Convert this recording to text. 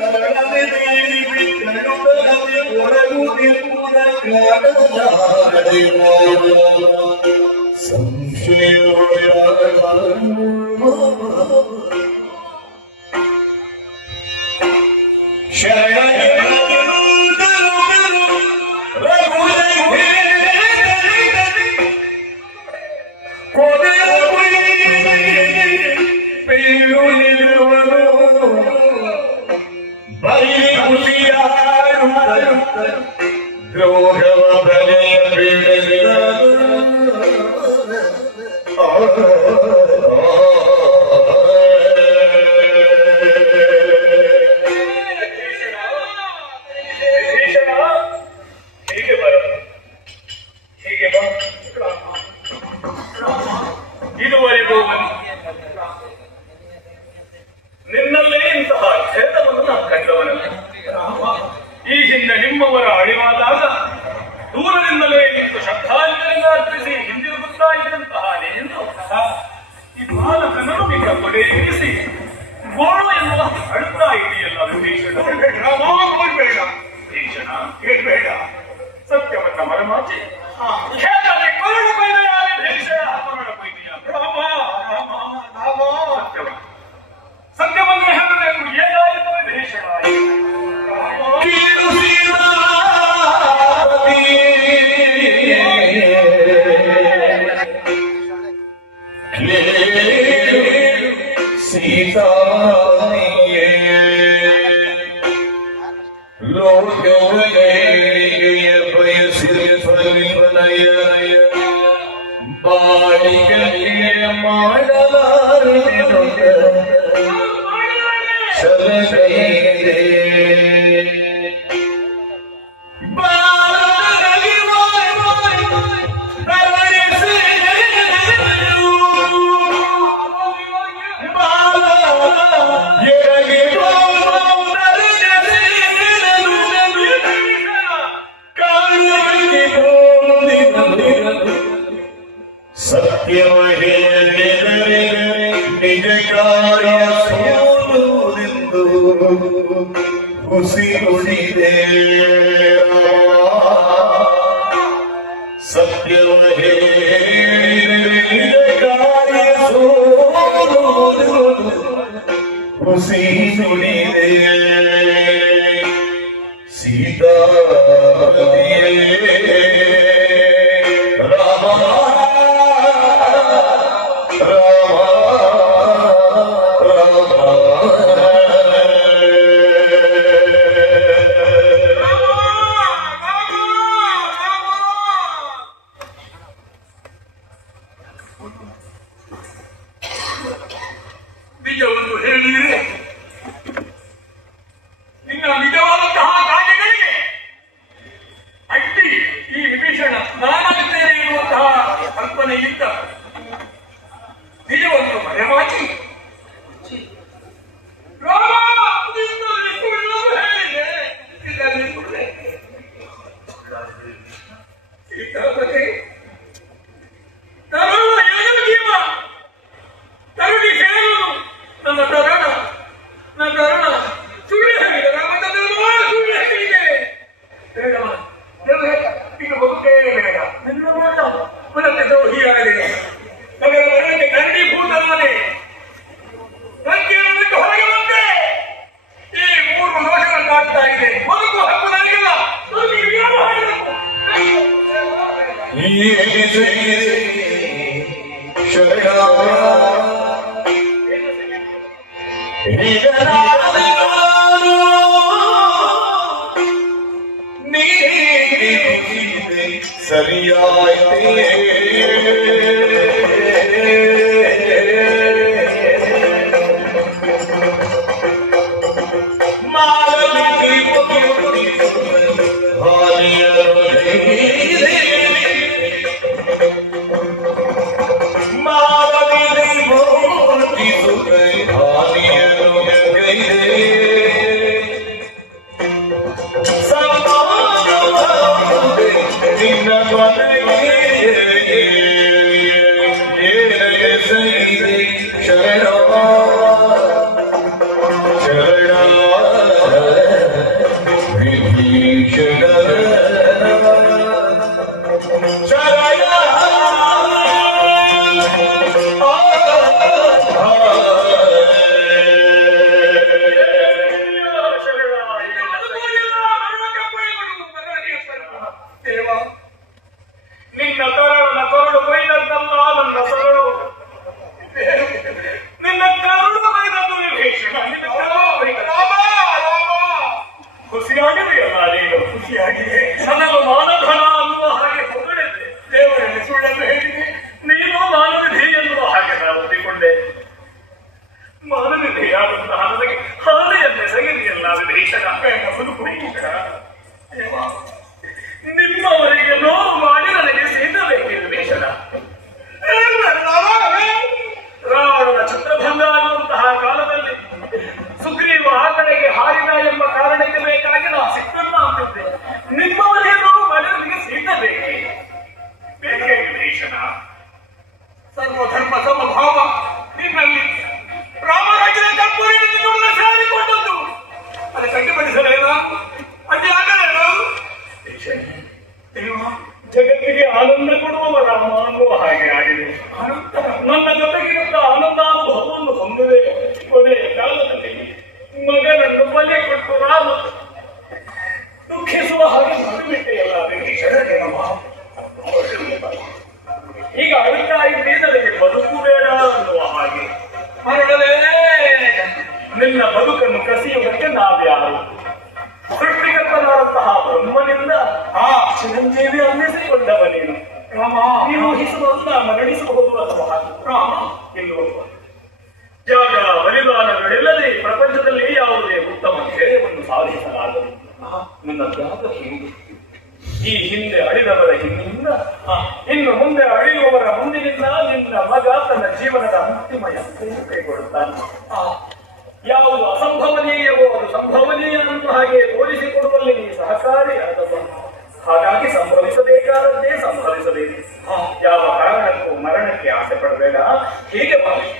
ಶರಣ ಪ್ರೀತಿಯಾಗಿದೆ. ನನಗೂ ಮಾನಧನ ಅನ್ನುವ ಹಾಗೆ ಹೊಗಳಿದೆ. ದೇವರಲ್ಲಿ ಸುಳ್ಳನ್ನು ಹೇಳಿದೆ. ನೀನು ಮಾನವಿಧಿ ಎನ್ನುವ ಹಾಗೆ ನಾನು ಒಪ್ಪಿಕೊಂಡೆ. ಮಾನವಿಧಿಯಾದಂತಹ ನನಗೆ ಹಾಲೆಯನ್ನೇ ಸಗಿದೆಯಲ್ಲ ವಿಭೀಷಣ. ನಿಮ್ಮವರಿಗೆ ನೋವು ಮಾಡಿ ನನಗೆ ಸಿಗಬೇಕು ವಿಭೀಷಣ. ರಾವಣನ ಚಿತ್ರಭಂಗ ಅನ್ನುವಂತಹ ಕಾಲದಲ್ಲಿ ಸುಗ್ರೀವ ಆ ಕಡೆಗೆ ಹಾರಿದ ಎಂಬ ಕಾರಣಕ್ಕೆ ಬೇಕಾಗಿ ನಾವು ಸಿಕ್ಕನ್ನ ಅಂತಿದ್ದೆ. ನಿಮ್ಮವರಿಗೆ ನೋವು ಮಾಡಿ ನನಗೆ ಸಿಗಬೇಕೆ? ಬೇಕೇ ವಿಭೀಷಣ? ಸರ್ವಧರ್ಮ ಸಮಭಾವ ನಿನ್ನಲ್ಲಿ ರಾಮರಾಜನ ಕರ್ಪೂರಿನ ಸೇರಿಕೊಂಡದ್ದು ಅದು ಕಟ್ಟಿಪಡಿಸಲೇನ? ಅಲ್ಲಿ ಆಗಲೇನು? ಜಗತ್ತಿಗೆ ಆನಂದ ಕೊಡುವ ರಾಮ ಅನ್ನುವ ಹಾಗೆ ಆಗಿದೆ. ನನ್ನ ಜೊತೆಗಿರುತ್ತ ಆನಂದಾನುಭವವನ್ನು ಹೊಂದಿದೆ. ಕೊನೆಯ ಕಾಲದಲ್ಲಿ ಮಗನನ್ನು ಬಲಿ ಕೊಟ್ಟು ರಾಮ ದುಃಖಿಸುವ ಹಾಗೆ ಮಾಡಿಬಿಟ್ಟೆಯಲ್ಲ ಈಗ ಅಳಿತಾ ಇದ್ದೀನಲ್ಲಿಗೆ ಬದುಕು ಬೇಡ ಅನ್ನುವ ಹಾಗೆ ಮರಳಲೇ ನಿನ್ನ ಬದುಕನ್ನು ಕಸಿಯುವುದಕ್ಕೆ ನಾವ್ಯಾರು? ಸೃಷ್ಟಿಕರ್ತನಾದಂತಹ ಬ್ರಹ್ಮನಿಂದ ಚಿರಂಜೀವಿ ಅನ್ನಿಸಿಕೊಂಡವ ನೀನು. ರಾಮ ನೀವು ಊಹಿಸುವುದಲ್ಲ ಮರಣಿಸಬಹುದು ಅಥವಾ ರಾಮ ಎನ್ನುವ ಜಾಗ ಬಲಿದಾನಗಳಿಲ್ಲದೆ ಪ್ರಪಂಚದಲ್ಲಿ ಯಾವುದೇ ಉತ್ತಮ ಧ್ಯೇಯವನ್ನು ಸಾಧಿಸಲಾಗದು. ನನ್ನ ತ್ಯಾಗ ಹೀಗೆ ಈ ಹಿಂದೆ ಅಳಿದವರ ಹಿಂದಿನಿಂದ ಇನ್ನು ಮುಂದೆ ಅಳಿಯುವವರ ಮುಂದಿನಿಂದ ನಿನ್ನ ಮಗ ತನ್ನ ಜೀವನದ ಅಂತಿಮ ಯಾತ್ರೆಯನ್ನು ಕೈಗೊಳ್ಳುತ್ತಾನೆ. ಯಾವುದು ಅಸಂಭವನೀಯವೋ ಅದು ಸಂಭವನೀಯ ಅನ್ನುವ ಹಾಗೆ ತೋರಿಸಿಕೊಡುವಲ್ಲಿ ನೀ ಸಹಕಾರಿಯಾದವ. ಹಾಗಾಗಿ ಸಂಭವಿಸಬೇಕಾದದ್ದೇ ಸಂಭವಿಸಬೇಕು. ಯಾವ ಕಾರಣಕ್ಕೂ ಮರಣಕ್ಕೆ ಆಸೆ ಪಡಬೇಡ. ಹೀಗೆ ಭಾವಿಸಿ